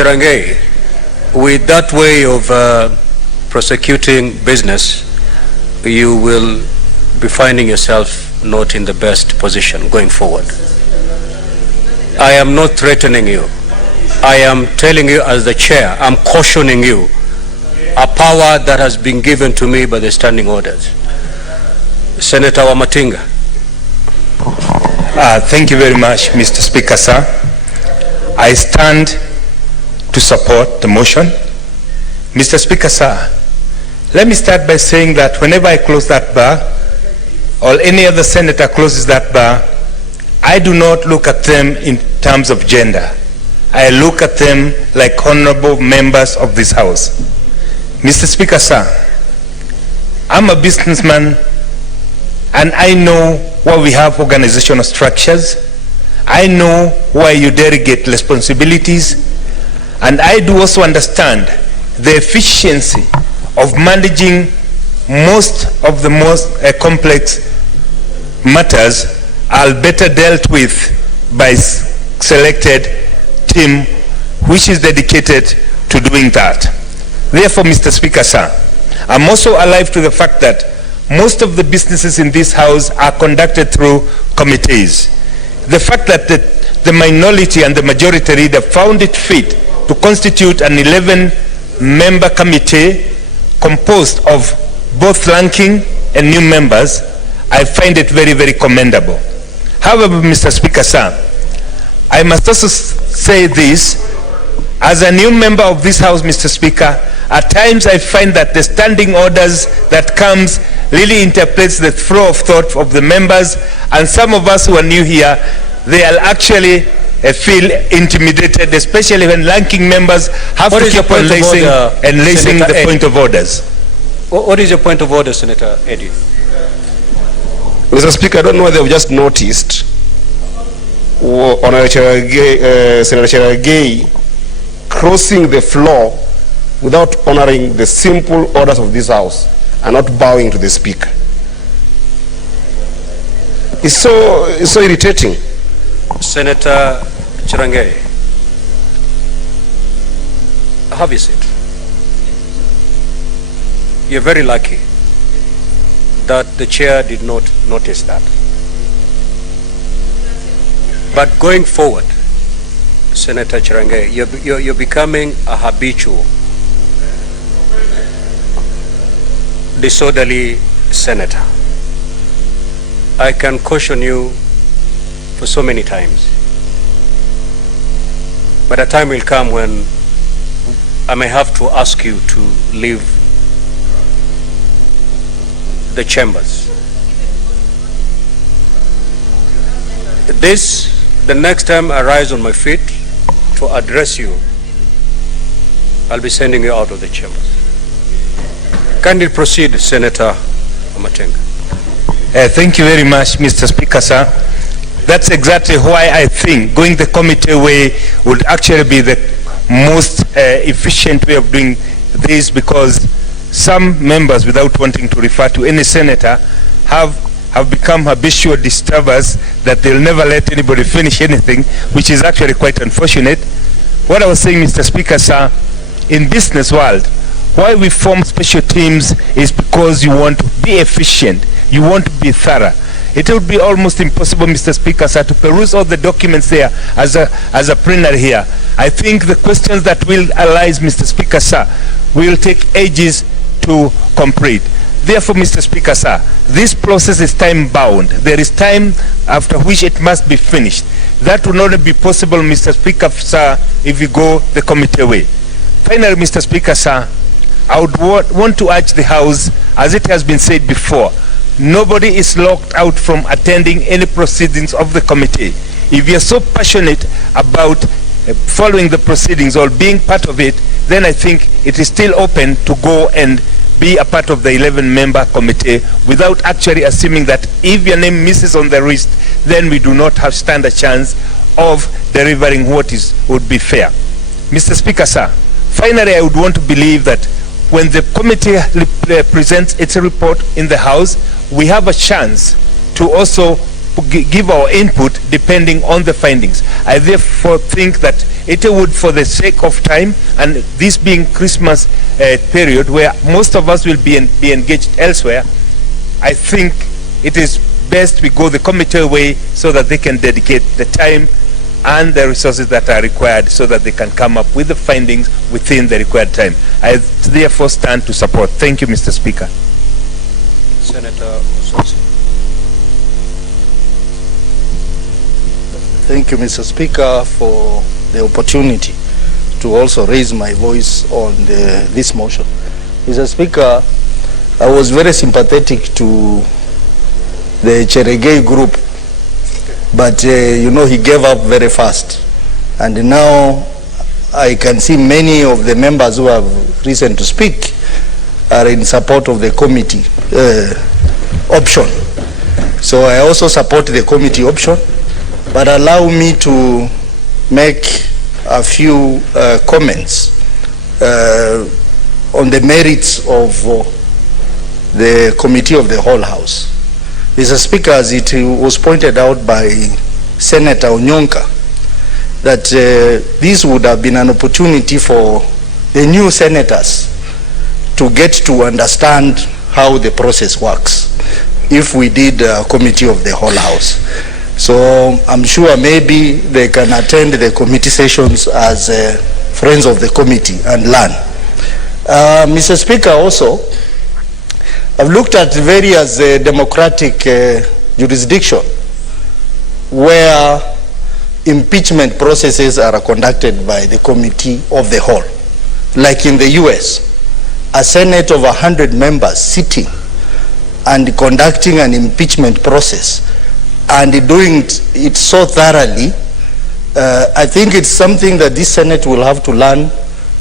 Cherargei, with that way of prosecuting business, you will be finding yourself not in the best position going forward. I am not threatening you. I am telling you as the chair, I'm cautioning you, a power that has been given to me by the standing orders. Senator Wamatinga. Thank you very much, Mr. Speaker, sir. I stand to support the motion. Mr. Speaker, sir, let me start by saying that whenever I close that bar, or any other senator closes that bar, I do not look at them in terms of gender. I look at them like honorable members of this House. Mr. Speaker, sir, I'm a businessman and I know where we have organizational structures. I know where you delegate responsibilities, and I do also understand the efficiency of managing most of the complex matters are better dealt with by selected team which is dedicated to doing that. Therefore, Mr. Speaker, sir, I'm also alive to the fact that most of the businesses in this House are conducted through committees. The fact that the minority and the majority leader found it fit to constitute an 11-member committee composed of both ranking and new members, I find it very, very commendable. However, Mr. Speaker, sir, I must also say this. As a new member of this House, Mr. Speaker, at times I find that the standing orders that comes really interprets the flow of thought of the members, and some of us who are new here, they are actually feel intimidated, especially when ranking members have to keep on raising the point of orders. What is your point of order, Senator Eddie? Mr. Speaker, I don't know whether you've just noticed Honorable Senator Cherargei crossing the floor without honoring the simple orders of this House and not bowing to the Speaker. It's so irritating. Senator Cherargei, have your seat. You're very lucky that the chair did not notice that. But going forward, Senator Cherargei, you're becoming a habitual disorderly senator. I can caution you for so many times, but a time will come when I may have to ask you to leave the chambers. The next time I rise on my feet to address you, I'll be sending you out of the chambers. Kindly proceed, Senator Wamatinga. Thank you very much, Mr. Speaker, sir. That's exactly why I think going the committee way would actually be the most efficient way of doing this, because some members, without wanting to refer to any senator, have become habitual disturbers that they'll never let anybody finish anything, which is actually quite unfortunate. What I was saying, Mr. Speaker, sir, in business world, why we form special teams is because you want to be efficient, you want to be thorough. It would be almost impossible, Mr. Speaker, sir, to peruse all the documents there as a plenary here. I think the questions that will arise, Mr. Speaker, sir, will take ages to complete. Therefore, Mr. Speaker, sir, this process is time-bound. There is time after which it must be finished. That will not be possible, Mr. Speaker, sir, if you go the committee way. Finally, Mr. Speaker, sir, I would want to urge the House, as it has been said before, nobody is locked out from attending any proceedings of the committee. If you are so passionate about following the proceedings or being part of it, then I think it is still open to go and be a part of the 11-member committee without actually assuming that if your name misses on the list, then we do not stand a chance of delivering what would be fair. Mr. Speaker, sir, finally I would want to believe that when the committee presents its report in the House, we have a chance to also give our input depending on the findings. I therefore think that it would, for the sake of time, and this being Christmas period where most of us will be engaged elsewhere, I think it is best we go the committee way so that they can dedicate the time and the resources that are required so that they can come up with the findings within the required time. I therefore stand to support. Thank you, Mr. Speaker. Senator Musonsi. Thank you, Mr. Speaker, for the opportunity to also raise my voice on this motion. Mr. Speaker, I was very sympathetic to the Cherargei group, but you know, he gave up very fast. And now I can see many of the members who have reason to speak are in support of the committee option. So I also support the committee option, but allow me to make a few comments on the merits of the committee of the whole House. Mr. Speaker, as it was pointed out by Senator Onyonka, that this would have been an opportunity for the new senators to get to understand how the process works if we did a committee of the whole House. So I'm sure maybe they can attend the committee sessions as friends of the committee and learn. Mr. Speaker, also, I've looked at various democratic jurisdiction where impeachment processes are conducted by the committee of the whole. Like in the US, a Senate of 100 members sitting and conducting an impeachment process and doing it so thoroughly. I think it's something that this Senate will have to learn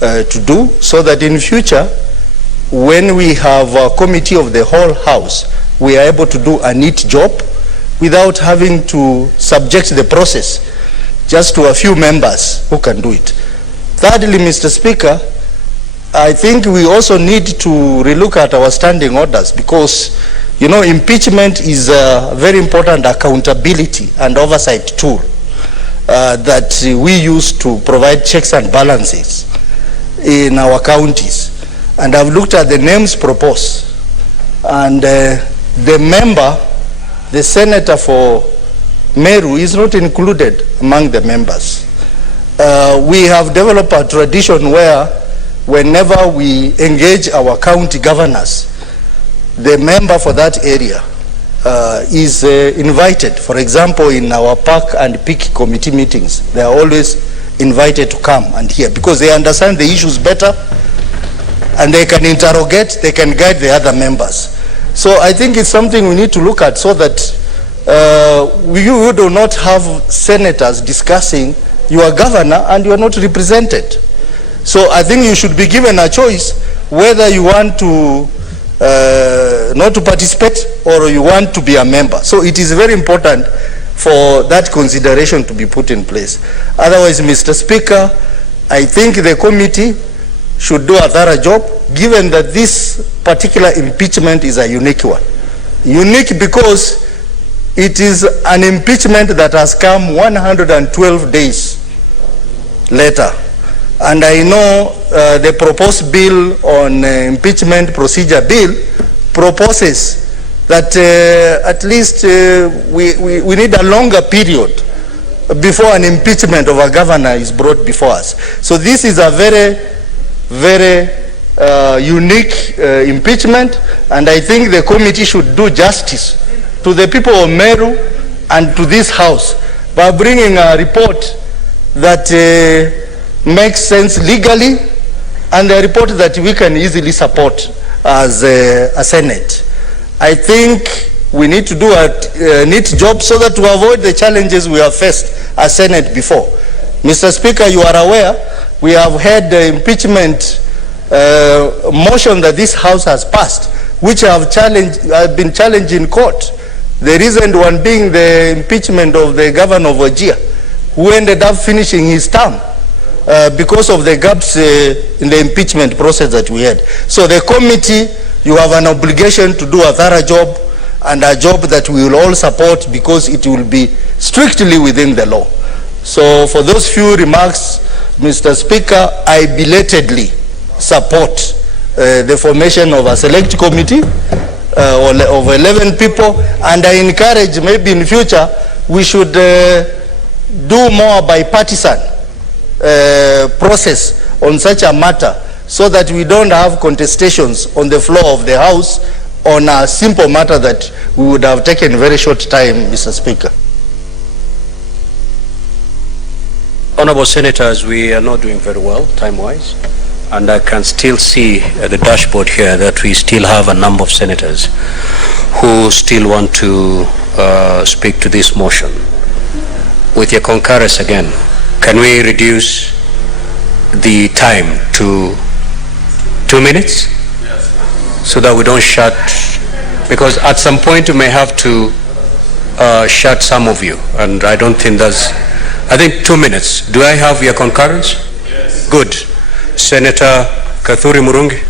to do, so that in future, when we have a committee of the whole House, we are able to do a neat job without having to subject the process just to a few members who can do it. Thirdly, Mr. Speaker, I think we also need to relook at our standing orders, because, you know, impeachment is a very important accountability and oversight tool that we use to provide checks and balances in our counties. And I've looked at the names proposed, and the member, the senator for Meru, is not included among the members. We have developed a tradition where whenever we engage our county governors, the member for that area is invited. For example, in our park and peak committee meetings, they are always invited to come and hear, because they understand the issues better and they can interrogate, they can guide the other members. So I think it's something we need to look at, so that you do not have senators discussing your governor and you are not represented. So I think you should be given a choice whether you want to not to participate or you want to be a member. So it is very important for that consideration to be put in place. Otherwise, Mr. Speaker, I think the committee should do a thorough job, given that this particular impeachment is a unique one. Unique because it is an impeachment that has come 112 days later. And I know the proposed bill on impeachment procedure bill proposes that at least we need a longer period before an impeachment of a governor is brought before us. So this is a very, very unique impeachment, and I think the committee should do justice to the people of Meru and to this House by bringing a report that makes sense legally, and a report that we can easily support as a Senate. I think we need to do a neat job so that to avoid the challenges we have faced as Senate before. Mr. Speaker, you are aware, we have had the impeachment motion that this House has passed, which have been challenged in court. The recent one being the impeachment of the governor of Wajir, who ended up finishing his term because of the gaps in the impeachment process that we had. So the committee, you have an obligation to do a thorough job and a job that we will all support because it will be strictly within the law. So for those few remarks, Mr. Speaker, I belatedly support the formation of a select committee of 11 people, and I encourage maybe in future we should do more bipartisan process on such a matter, so that we don't have contestations on the floor of the House on a simple matter that we would have taken very short time, Mr. Speaker. Honorable Senators, we are not doing very well time-wise, and I can still see at the dashboard here that we still have a number of senators who still want to speak to this motion. With your concurrence again, can we reduce the time to 2 minutes? Yes. So that we don't shut, because at some point we may have to shut some of you, and I don't think that's, I think 2 minutes. Do I have your concurrence? Yes. Good. Senator Kathuri Murungi.